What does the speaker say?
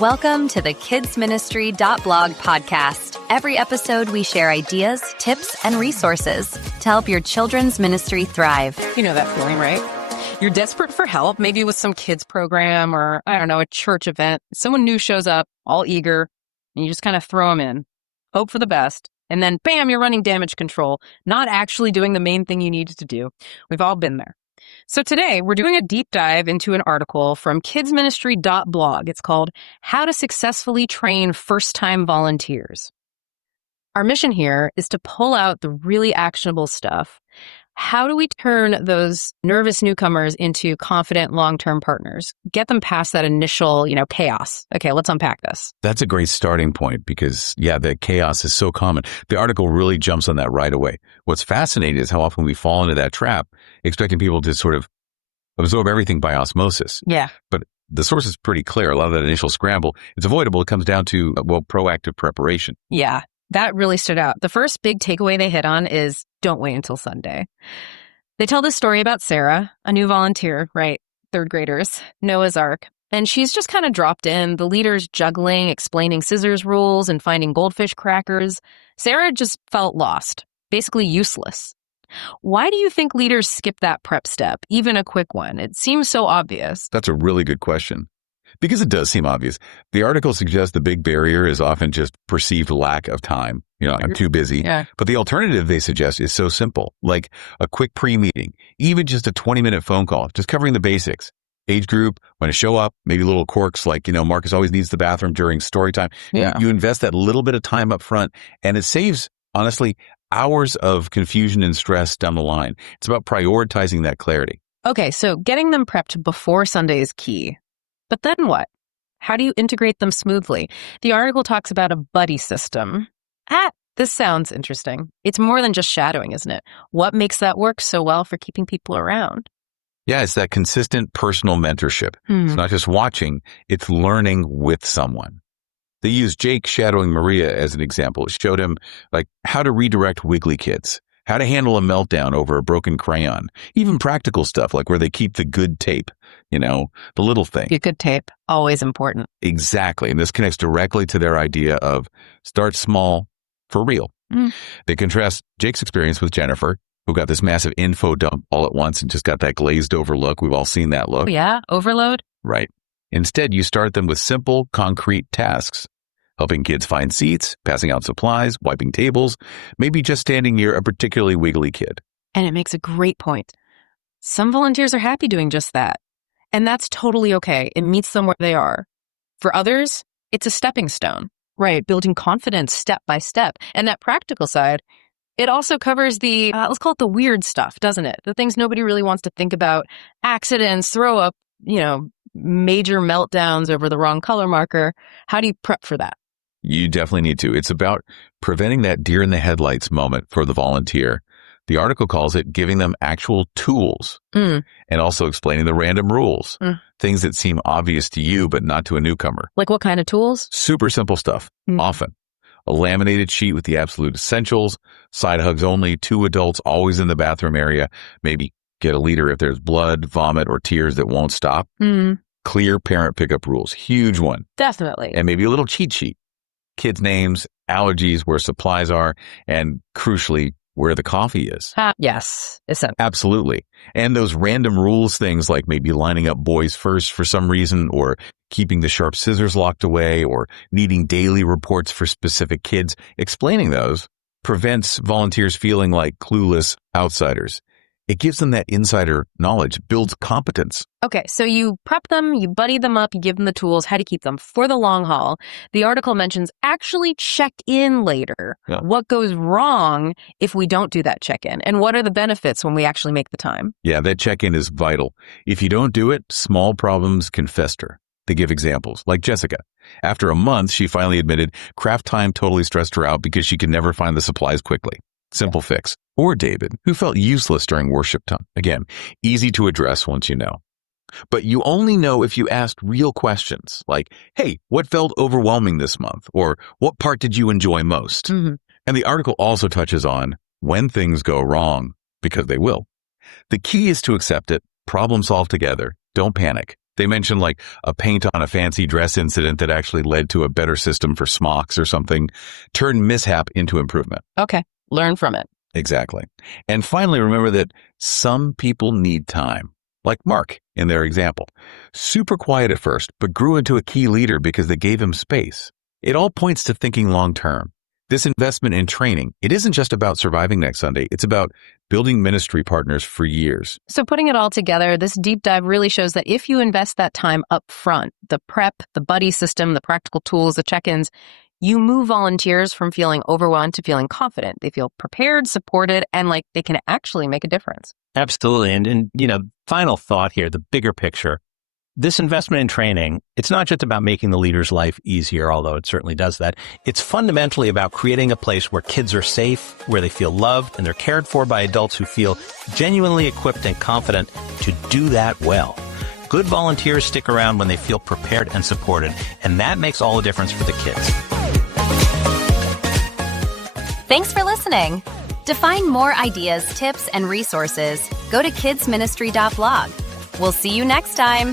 Welcome to the kidsministry.blog podcast. Every episode, we share ideas, tips, and resources to help your children's ministry thrive. You know that feeling, right? You're desperate for help, maybe with some kids program or, I don't know, a church event. Someone new shows up, all eager, and you just kind of throw them in, hope for the best, and then bam, you're running damage control, not actually doing the main thing you needed to do. We've all been there. So today, we're doing a deep dive into an article from kidsministry.blog. It's called How to Successfully Train First-Time Volunteers. Our mission here is to pull out the really actionable stuff. How do we turn those nervous newcomers into confident long-term partners? Get them past that initial, chaos. Okay, let's unpack this. That's a great starting point because, the chaos is so common. The article really jumps on that right away. What's fascinating is how often we fall into that trap, expecting people to sort of absorb everything by osmosis. Yeah. But the source is pretty clear. A lot of that initial scramble, it's avoidable. It comes down to, proactive preparation. Yeah. That really stood out. The first big takeaway they hit on is don't wait until Sunday. They tell this story about Sarah, a new volunteer, right? Third graders, Noah's Ark. And she's just kind of dropped in. The leader's juggling, explaining scissors rules and finding goldfish crackers. Sarah just felt lost, basically useless. Why do you think leaders skip that prep step, even a quick one? It seems so obvious. That's a really good question. Because it does seem obvious. The article suggests the big barrier is often just perceived lack of time. I'm too busy. Yeah. But the alternative they suggest is so simple, like a quick pre-meeting, even just a 20-minute phone call, just covering the basics. Age group, when to show up, maybe little quirks like, Marcus always needs the bathroom during story time. Yeah. You invest that little bit of time up front, and it saves, honestly, hours of confusion and stress down the line. It's about prioritizing that clarity. Okay, so getting them prepped before Sunday is key. But then what? How do you integrate them smoothly? The article talks about a buddy system. This sounds interesting. It's more than just shadowing, isn't it? What makes that work so well for keeping people around? Yeah, it's that consistent personal mentorship. It's not just watching, it's learning with someone. They used Jake shadowing Maria as an example. It showed him how to redirect wiggly kids, how to handle a meltdown over a broken crayon, even practical stuff like where they keep the good tape, the little thing. Good tape, always important. Exactly. And this connects directly to their idea of start small for real. They contrast Jake's experience with Jennifer, who got this massive info dump all at once and just got that glazed over look. We've all seen that look. Oh, yeah, overload. Right. Instead, you start them with simple, concrete tasks. Helping kids find seats, passing out supplies, wiping tables, maybe just standing near a particularly wiggly kid. And it makes a great point. Some volunteers are happy doing just that. And that's totally okay. It meets them where they are. For others, it's a stepping stone, right? Building confidence step by step. And that practical side, it also covers the, let's call it the weird stuff, doesn't it? The things nobody really wants to think about. Accidents, throw up, major meltdowns over the wrong color marker. How do you prep for that? You definitely need to. It's about preventing that deer in the headlights moment for the volunteer. The article calls it giving them actual tools and also explaining the random rules, things that seem obvious to you but not to a newcomer. Like what kind of tools? Super simple stuff, often. A laminated sheet with the absolute essentials, side hugs only, 2 adults always in the bathroom area, maybe get a leader if there's blood, vomit, or tears that won't stop. Clear parent pickup rules, huge one. Definitely. And maybe a little cheat sheet. Kids' names, allergies, where supplies are, and crucially, where the coffee is. Yes, essential. Absolutely. And those random rules things like maybe lining up boys first for some reason, or keeping the sharp scissors locked away, or needing daily reports for specific kids, explaining those prevents volunteers feeling like clueless outsiders. It gives them that insider knowledge, builds competence. Okay, so you prep them, you buddy them up, you give them the tools, how to keep them for the long haul. The article mentions actually check in later. Yeah. What goes wrong if we don't do that check-in? And what are the benefits when we actually make the time? Yeah, that check-in is vital. If you don't do it, small problems can fester. They give examples, like Jessica. After a month, she finally admitted craft time totally stressed her out because she could never find the supplies quickly. Simple fix. Or David, who felt useless during worship time. Again, easy to address once you know. But you only know if you asked real questions like, hey, what felt overwhelming this month? Or what part did you enjoy most? And the article also touches on when things go wrong, because they will. The key is to accept it, problem solve together, don't panic. They mention like a paint on a fancy dress incident that actually led to a better system for smocks or something. Turn mishap into improvement. Okay. Learn from it. Exactly. And finally, remember that some people need time, like Mark in their example. Super quiet at first, but grew into a key leader because they gave him space. It all points to thinking long term. This investment in training, it isn't just about surviving next Sunday. It's about building ministry partners for years. So putting it all together, this deep dive really shows that if you invest that time up front, the prep, the buddy system, the practical tools, the check-ins, you move volunteers from feeling overwhelmed to feeling confident. They feel prepared, supported, and like they can actually make a difference. Absolutely. And final thought here, the bigger picture. This investment in training, it's not just about making the leader's life easier, although it certainly does that. It's fundamentally about creating a place where kids are safe, where they feel loved, and they're cared for by adults who feel genuinely equipped and confident to do that well. Good volunteers stick around when they feel prepared and supported, and that makes all the difference for the kids. Thanks for listening. To find more ideas, tips, and resources, go to kidsministry.blog. We'll see you next time.